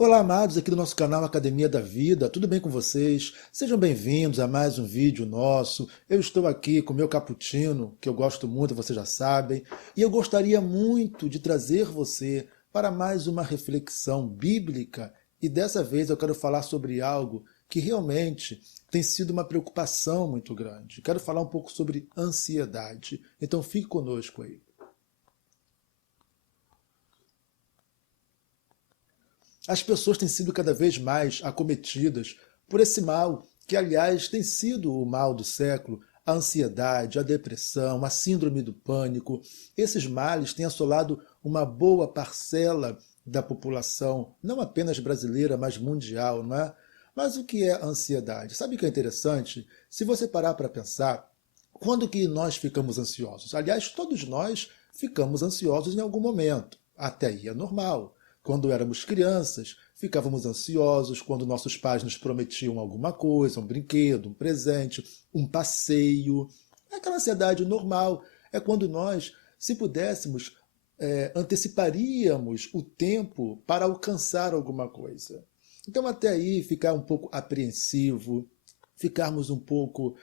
Olá, amados, aqui do nosso canal Academia da Vida, tudo bem com vocês? Sejam bem-vindos a mais um vídeo nosso. Eu estou aqui com o meu cappuccino, que eu gosto muito, vocês já sabem, e eu gostaria muito de trazer você para mais uma reflexão bíblica, e dessa vez eu quero falar sobre algo que realmente tem sido uma preocupação muito grande. Quero falar um pouco sobre ansiedade, então fique conosco aí. As pessoas têm sido cada vez mais acometidas por esse mal, que aliás tem sido o mal do século, a ansiedade, a depressão, a síndrome do pânico. Esses males têm assolado uma boa parcela da população, não apenas brasileira, mas mundial, não é? Mas o que é a ansiedade? Sabe o que é interessante? Se você parar para pensar, quando que nós ficamos ansiosos? Aliás, todos nós ficamos ansiosos em algum momento. Até aí é normal. Quando éramos crianças, ficávamos ansiosos quando nossos pais nos prometiam alguma coisa, um brinquedo, um presente, um passeio. É aquela ansiedade normal. É quando nós, se pudéssemos, anteciparíamos o tempo para alcançar alguma coisa. Então, até aí, ficar um pouco apreensivo, ficarmos um pouco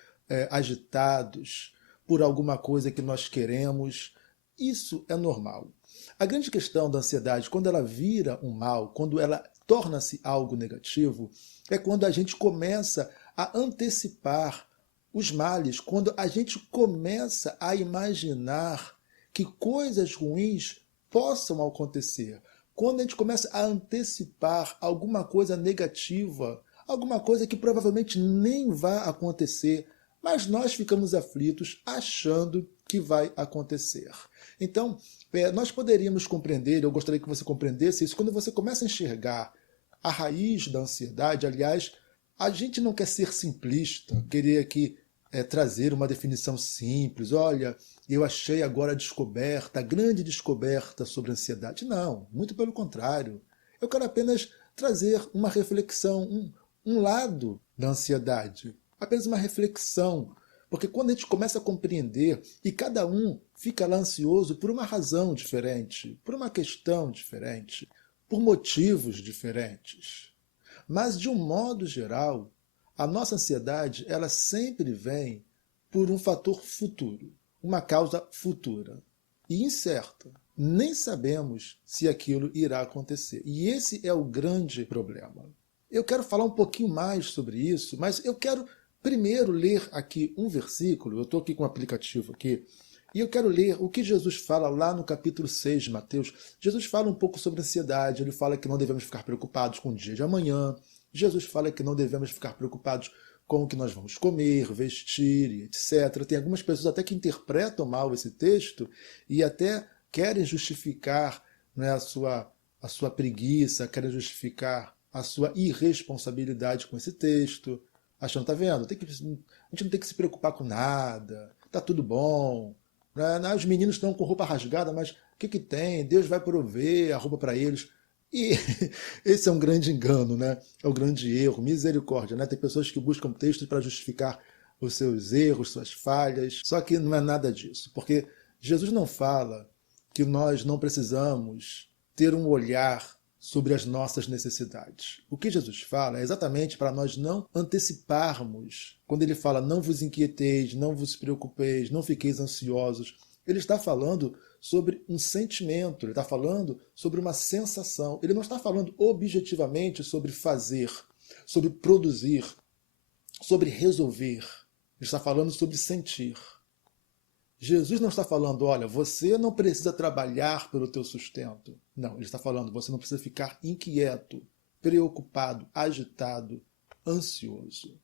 agitados por alguma coisa que nós queremos, isso é normal. A grande questão da ansiedade, quando ela vira um mal, quando ela torna-se algo negativo, é quando a gente começa a antecipar os males, quando a gente começa a imaginar que coisas ruins possam acontecer, quando a gente começa a antecipar alguma coisa negativa, alguma coisa que provavelmente nem vai acontecer, mas nós ficamos aflitos achando que vai acontecer. Então, nós poderíamos compreender, eu gostaria que você compreendesse isso, quando você começa a enxergar a raiz da ansiedade. Aliás, a gente não quer ser simplista, querer aqui trazer uma definição simples. Olha, eu achei agora a descoberta, a grande descoberta sobre a ansiedade. Não, muito pelo contrário. Eu quero apenas trazer uma reflexão, um lado da ansiedade, apenas uma reflexão. Porque quando a gente começa a compreender e cada um fica lá ansioso por uma razão diferente, por uma questão diferente, por motivos diferentes. Mas, de um modo geral, a nossa ansiedade ela sempre vem por um fator futuro, uma causa futura e incerta. Nem sabemos se aquilo irá acontecer. E esse é o grande problema. Eu quero falar um pouquinho mais sobre isso, mas eu quero primeiro ler aqui um versículo. Eu estou aqui com o aplicativo aqui, e eu quero ler o que Jesus fala lá no capítulo 6 de Mateus. Jesus fala um pouco sobre ansiedade, ele fala que não devemos ficar preocupados com o dia de amanhã. Jesus fala que não devemos ficar preocupados com o que nós vamos comer, vestir, etc. Tem algumas pessoas até que interpretam mal esse texto e até querem justificar, né, a sua preguiça, querem justificar a sua irresponsabilidade com esse texto, achando, tá vendo? A gente não tem que se preocupar com nada, tá tudo bom. Né? Os meninos estão com roupa rasgada, mas o que, que tem? Deus vai prover a roupa para eles. E esse é um grande engano, né? É um grande erro, misericórdia. Né? Tem pessoas que buscam textos para justificar os seus erros, suas falhas. Só que não é nada disso, porque Jesus não fala que nós não precisamos ter um olhar sobre as nossas necessidades. O que Jesus fala é exatamente para nós não anteciparmos. Quando ele fala, não vos inquieteis, não vos preocupeis, não fiqueis ansiosos, ele está falando sobre um sentimento, ele está falando sobre uma sensação. Ele não está falando objetivamente sobre fazer, sobre produzir, sobre resolver. Ele está falando sobre sentir. Jesus não está falando, olha, você não precisa trabalhar pelo teu sustento. Não, ele está falando, você não precisa ficar inquieto, preocupado, agitado, ansioso.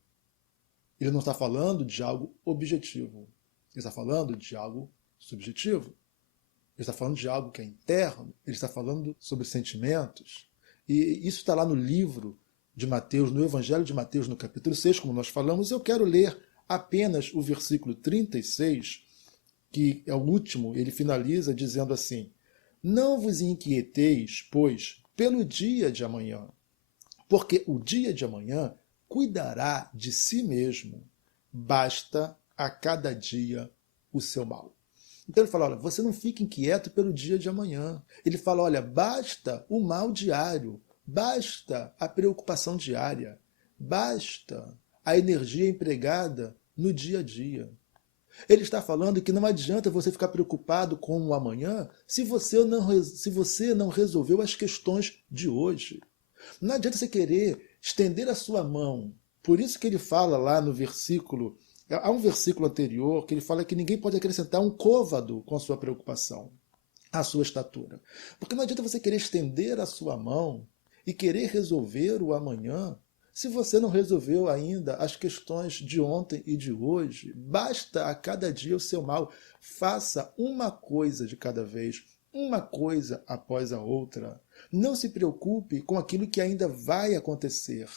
Ele não está falando de algo objetivo. Ele está falando de algo subjetivo. Ele está falando de algo que é interno. Ele está falando sobre sentimentos. E isso está lá no livro de Mateus, no Evangelho de Mateus, no capítulo 6, como nós falamos. Eu quero ler apenas o versículo 36, que é o último. Ele finaliza dizendo assim: não vos inquieteis, pois, pelo dia de amanhã, porque o dia de amanhã cuidará de si mesmo, basta a cada dia o seu mal. Então ele fala, olha, você não fique inquieto pelo dia de amanhã. Ele fala, olha, basta o mal diário, basta a preocupação diária, basta a energia empregada no dia a dia. Ele está falando que não adianta você ficar preocupado com o amanhã se você não resolveu as questões de hoje. Não adianta você querer estender a sua mão. Por isso que ele fala lá no versículo, há um versículo anterior que ele fala que ninguém pode acrescentar um côvado com a sua preocupação, a sua estatura. Porque não adianta você querer estender a sua mão e querer resolver o amanhã se você não resolveu ainda as questões de ontem e de hoje. Basta a cada dia o seu mal. Faça uma coisa de cada vez, uma coisa após a outra. Não se preocupe com aquilo que ainda vai acontecer,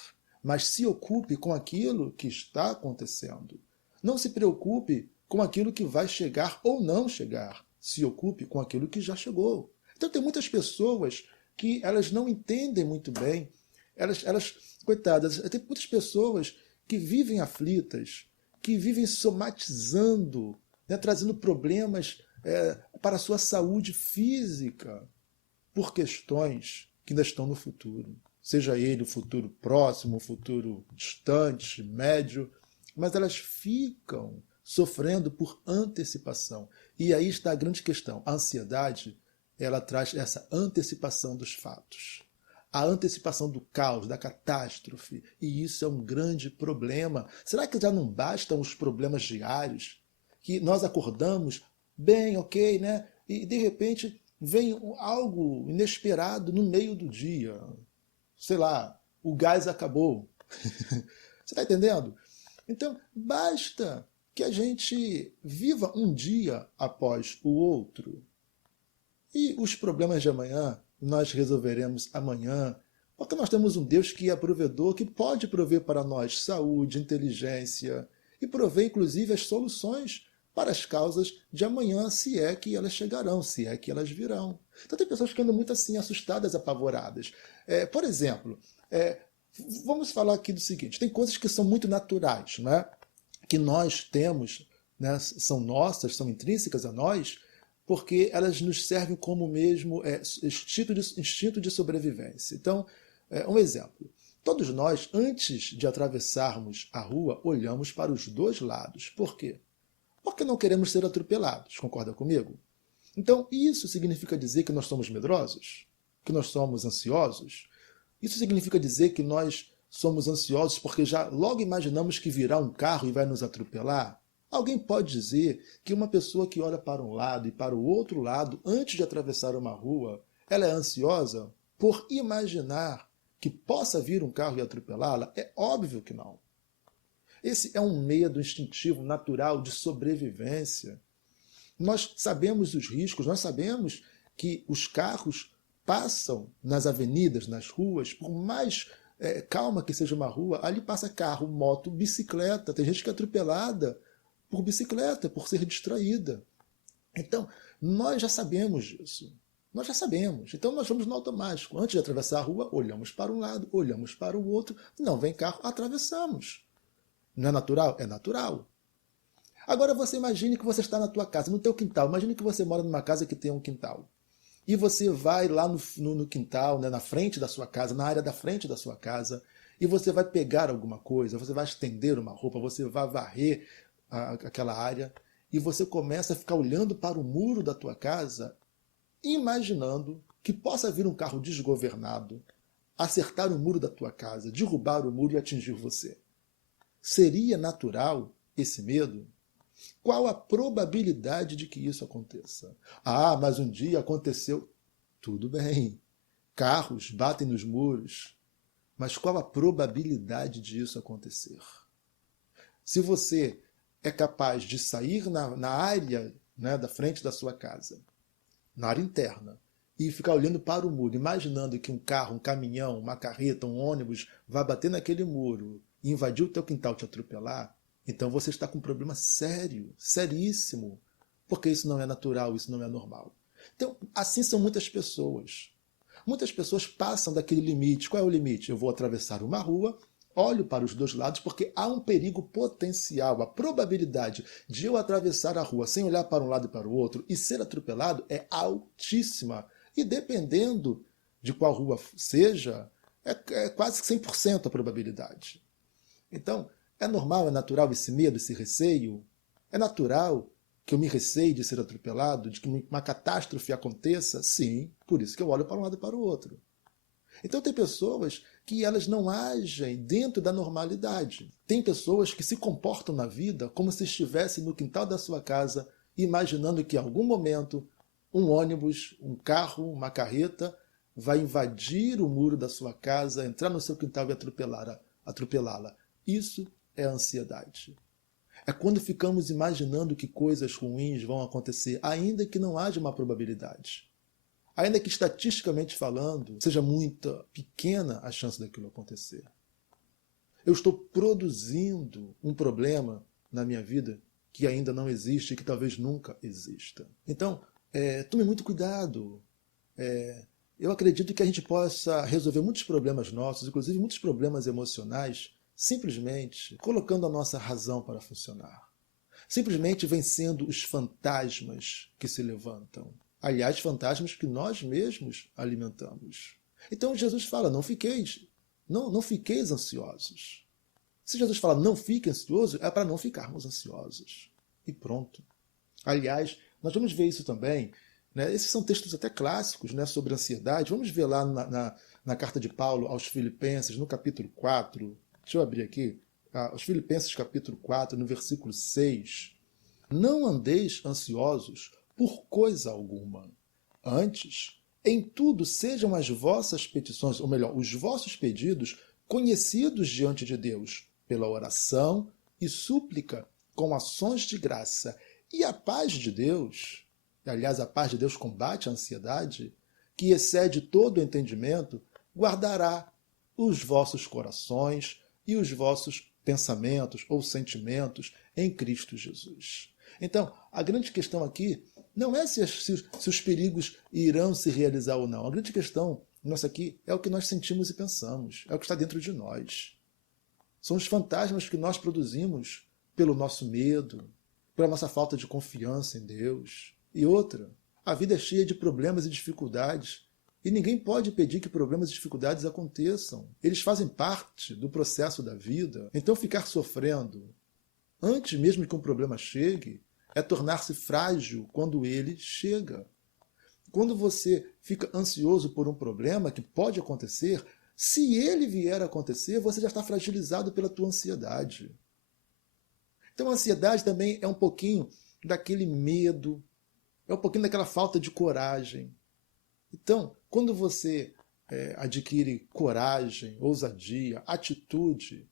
mas se ocupe com aquilo que está acontecendo. Não se preocupe com aquilo que vai chegar ou não chegar. Se ocupe com aquilo que já chegou. Então tem muitas pessoas que elas não entendem muito bem. Elas coitadas, tem muitas pessoas que vivem aflitas, que vivem somatizando, né, trazendo problemas para a sua saúde física por questões que ainda estão no futuro. Seja ele o futuro próximo, o futuro distante, médio, mas elas ficam sofrendo por antecipação. E aí está a grande questão. A ansiedade, ela traz essa antecipação dos fatos. A antecipação do caos, da catástrofe. E isso é um grande problema. Será que já não bastam os problemas diários? Que nós acordamos bem, ok, né? E de repente vem algo inesperado no meio do dia. Sei lá, o gás acabou. Você está entendendo? Então, basta que a gente viva um dia após o outro. E os problemas de amanhã nós resolveremos amanhã, porque nós temos um Deus que é provedor, que pode prover para nós saúde, inteligência e prover inclusive as soluções para as causas de amanhã, se é que elas chegarão, se é que elas virão. Então tem pessoas que andam muito assim, assustadas, apavoradas. Por exemplo, vamos falar aqui do seguinte, tem coisas que são muito naturais, né? Que nós temos, né? São nossas, são intrínsecas a nós, porque elas nos servem como mesmo instinto de sobrevivência. Então, um exemplo. Todos nós, antes de atravessarmos a rua, olhamos para os dois lados. Por quê? Porque não queremos ser atropelados. Concorda comigo? Então, isso significa dizer que nós somos medrosos? Que nós somos ansiosos? Isso significa dizer que nós somos ansiosos porque já logo imaginamos que virá um carro e vai nos atropelar? Alguém pode dizer que uma pessoa que olha para um lado e para o outro lado antes de atravessar uma rua, ela é ansiosa por imaginar que possa vir um carro e atropelá-la? É óbvio que não. Esse é um medo instintivo, natural, de sobrevivência. Nós sabemos os riscos, nós sabemos que os carros passam nas avenidas, nas ruas, por mais calma que seja uma rua, ali passa carro, moto, bicicleta. Tem gente que é atropelada por bicicleta, por ser distraída. Então, nós já sabemos disso. Nós já sabemos. Então, nós vamos no automático. Antes de atravessar a rua, olhamos para um lado, olhamos para o outro. Não vem carro, atravessamos. Não é natural? É natural. Agora, você imagine que você está na tua casa, no teu quintal. Imagine que você mora numa casa que tem um quintal. E você vai lá no quintal, né, na frente da sua casa, na área da frente da sua casa, e você vai pegar alguma coisa, você vai estender uma roupa, você vai varrer aquela área, e você começa a ficar olhando para o muro da tua casa, imaginando que possa vir um carro desgovernado, acertar o muro da tua casa, derrubar o muro e atingir você. Seria natural esse medo? Qual a probabilidade de que isso aconteça? Ah, mas um dia aconteceu. Tudo bem. Carros batem nos muros. Mas qual a probabilidade disso acontecer? Se você é capaz de sair na área, né, da frente da sua casa, na área interna, e ficar olhando para o muro, imaginando que um carro, um caminhão, uma carreta, um ônibus vai bater naquele muro e invadir o teu quintal e te atropelar, então você está com um problema sério, seríssimo, porque isso não é natural, isso não é normal. Então, assim são muitas pessoas. Muitas pessoas passam daquele limite. Qual é o limite? Eu vou atravessar uma rua, olho para os dois lados, porque há um perigo potencial. A probabilidade de eu atravessar a rua sem olhar para um lado e para o outro e ser atropelado é altíssima. E dependendo de qual rua seja, É quase que 100% a probabilidade. Então, é normal, é natural esse medo, esse receio? É natural que eu me receie de ser atropelado, de que uma catástrofe aconteça? Sim, por isso que eu olho para um lado e para o outro. Então tem pessoas que elas não agem dentro da normalidade. Tem pessoas que se comportam na vida como se estivessem no quintal da sua casa, imaginando que em algum momento um ônibus, um carro, uma carreta vai invadir o muro da sua casa, entrar no seu quintal e atropelá-la. Isso é ansiedade. É quando ficamos imaginando que coisas ruins vão acontecer, ainda que não haja uma probabilidade. Ainda que estatisticamente falando, seja muito pequena a chance daquilo acontecer. Eu estou produzindo um problema na minha vida que ainda não existe e que talvez nunca exista. Então, tome muito cuidado. Eu acredito que a gente possa resolver muitos problemas nossos, inclusive muitos problemas emocionais, simplesmente colocando a nossa razão para funcionar. Simplesmente vencendo os fantasmas que se levantam. Aliás, fantasmas que nós mesmos alimentamos. Então Jesus fala, não fiqueis ansiosos. Se Jesus fala não fique ansioso, é para não ficarmos ansiosos. E pronto. Aliás, nós vamos ver isso também, né? Esses são textos até clássicos, né, sobre ansiedade. Vamos ver lá na carta de Paulo aos Filipenses, no capítulo 4. Deixa eu abrir aqui. Os Filipenses capítulo 4, no versículo 6. Não andeis ansiosos por coisa alguma. Antes, em tudo sejam as vossas petições, ou melhor, os vossos pedidos, conhecidos diante de Deus, pela oração e súplica, com ações de graça. E a paz de Deus, aliás, a paz de Deus combate a ansiedade, que excede todo o entendimento, guardará os vossos corações e os vossos pensamentos ou sentimentos em Cristo Jesus. Então, a grande questão aqui não é se os perigos irão se realizar ou não. A grande questão nossa aqui é o que nós sentimos e pensamos, é o que está dentro de nós. São os fantasmas que nós produzimos pelo nosso medo, pela nossa falta de confiança em Deus. E outra, a vida é cheia de problemas e dificuldades, e ninguém pode impedir que problemas e dificuldades aconteçam. Eles fazem parte do processo da vida. Então ficar sofrendo antes mesmo que um problema chegue é tornar-se frágil quando ele chega. Quando você fica ansioso por um problema que pode acontecer, se ele vier a acontecer, você já está fragilizado pela tua ansiedade. Então a ansiedade também é um pouquinho daquele medo, é um pouquinho daquela falta de coragem. Então, quando você adquire coragem, ousadia, atitude,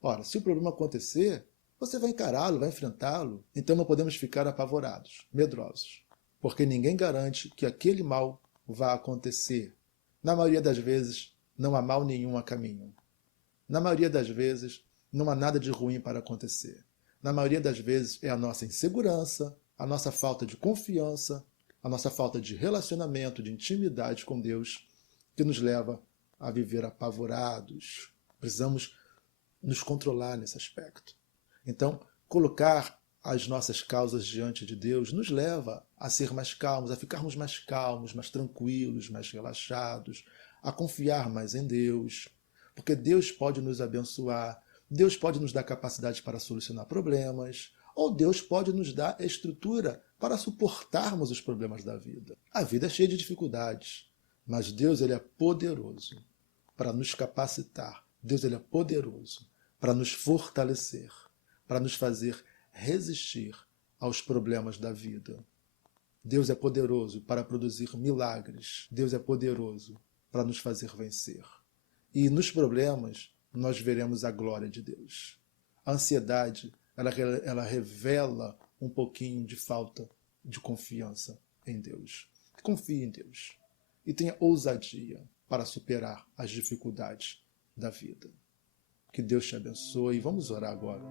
ora, se o problema acontecer, você vai encará-lo, vai enfrentá-lo. Então não podemos ficar apavorados, medrosos, porque ninguém garante que aquele mal vá acontecer. Na maioria das vezes, não há mal nenhum a caminho. Na maioria das vezes, não há nada de ruim para acontecer. Na maioria das vezes, é a nossa insegurança, a nossa falta de confiança, a nossa falta de relacionamento, de intimidade com Deus, que nos leva a viver apavorados. Precisamos nos controlar nesse aspecto. Então, colocar as nossas causas diante de Deus nos leva a ser mais calmos, a ficarmos mais calmos, mais tranquilos, mais relaxados, a confiar mais em Deus, porque Deus pode nos abençoar, Deus pode nos dar capacidade para solucionar problemas, ou Deus pode nos dar estrutura para suportarmos os problemas da vida. A vida é cheia de dificuldades, mas Deus ele é poderoso para nos capacitar. Deus ele é poderoso para nos fortalecer, para nos fazer resistir aos problemas da vida. Deus é poderoso para produzir milagres. Deus é poderoso para nos fazer vencer. E nos problemas nós veremos a glória de Deus. A ansiedade, ela revela um pouquinho de falta de confiança em Deus. Confie em Deus e tenha ousadia para superar as dificuldades da vida. Que Deus te abençoe. Vamos orar agora.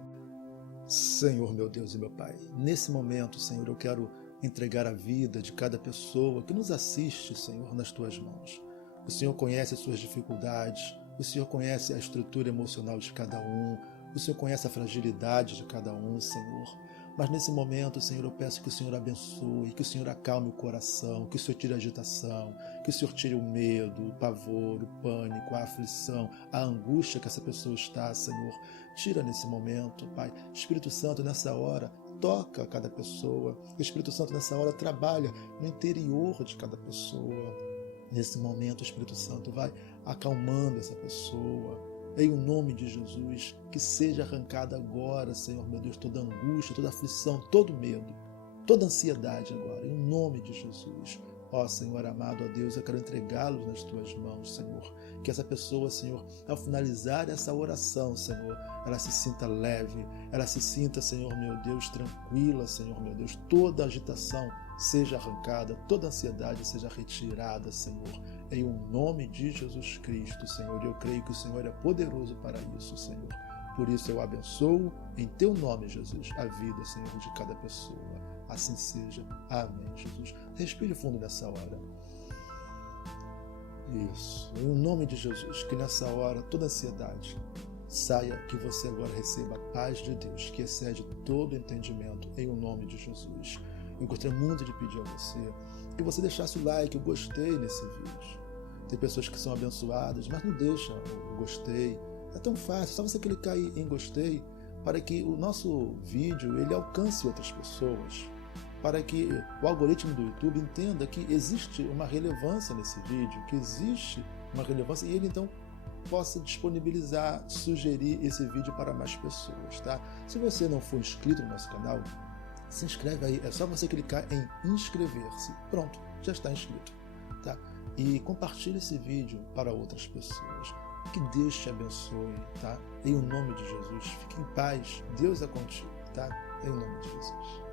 Senhor, meu Deus e meu Pai, nesse momento, Senhor, eu quero entregar a vida de cada pessoa que nos assiste, Senhor, nas Tuas mãos. O Senhor conhece as suas dificuldades, o Senhor conhece a estrutura emocional de cada um, o Senhor conhece a fragilidade de cada um, Senhor. Mas nesse momento, Senhor, eu peço que o Senhor abençoe, que o Senhor acalme o coração, que o Senhor tire a agitação, que o Senhor tire o medo, o pavor, o pânico, a aflição, a angústia que essa pessoa está, Senhor. Tira nesse momento, Pai. Espírito Santo, nessa hora, toca cada pessoa. O Espírito Santo, nessa hora, trabalha no interior de cada pessoa. Nesse momento, o Espírito Santo vai acalmando essa pessoa. Em o nome de Jesus, que seja arrancada agora, Senhor meu Deus, toda angústia, toda aflição, todo medo, toda ansiedade agora, em nome de Jesus. Ó Senhor amado, ó Deus, eu quero entregá-los nas tuas mãos, Senhor. Que essa pessoa, Senhor, ao finalizar essa oração, Senhor, ela se sinta leve, ela se sinta, Senhor meu Deus, tranquila, Senhor meu Deus, toda agitação seja arrancada, toda ansiedade seja retirada, Senhor, em o nome de Jesus Cristo, Senhor. Eu creio que o Senhor é poderoso para isso, Senhor. Por isso eu abençoo em teu nome, Jesus, a vida, Senhor, de cada pessoa. Assim seja. Amém, Jesus. Respire fundo nessa hora. Isso. Em nome de Jesus, que nessa hora toda ansiedade saia, que você agora receba a paz de Deus, que excede todo entendimento, em o nome de Jesus. Eu gostaria muito de pedir a você que você deixasse o like, o gostei nesse vídeo. Tem pessoas que são abençoadas, mas não deixam o gostei. É tão fácil, só você clicar aí em gostei para que o nosso vídeo ele alcance outras pessoas, para que o algoritmo do YouTube entenda que existe uma relevância nesse vídeo, que existe uma relevância e ele então possa disponibilizar, sugerir esse vídeo para mais pessoas, tá? Se você não for inscrito no nosso canal, se inscreve aí, é só você clicar em inscrever-se. Pronto, já está inscrito, tá? E compartilhe esse vídeo para outras pessoas. Que Deus te abençoe, tá? Em nome de Jesus, fique em paz. Deus é contigo, tá? Em nome de Jesus.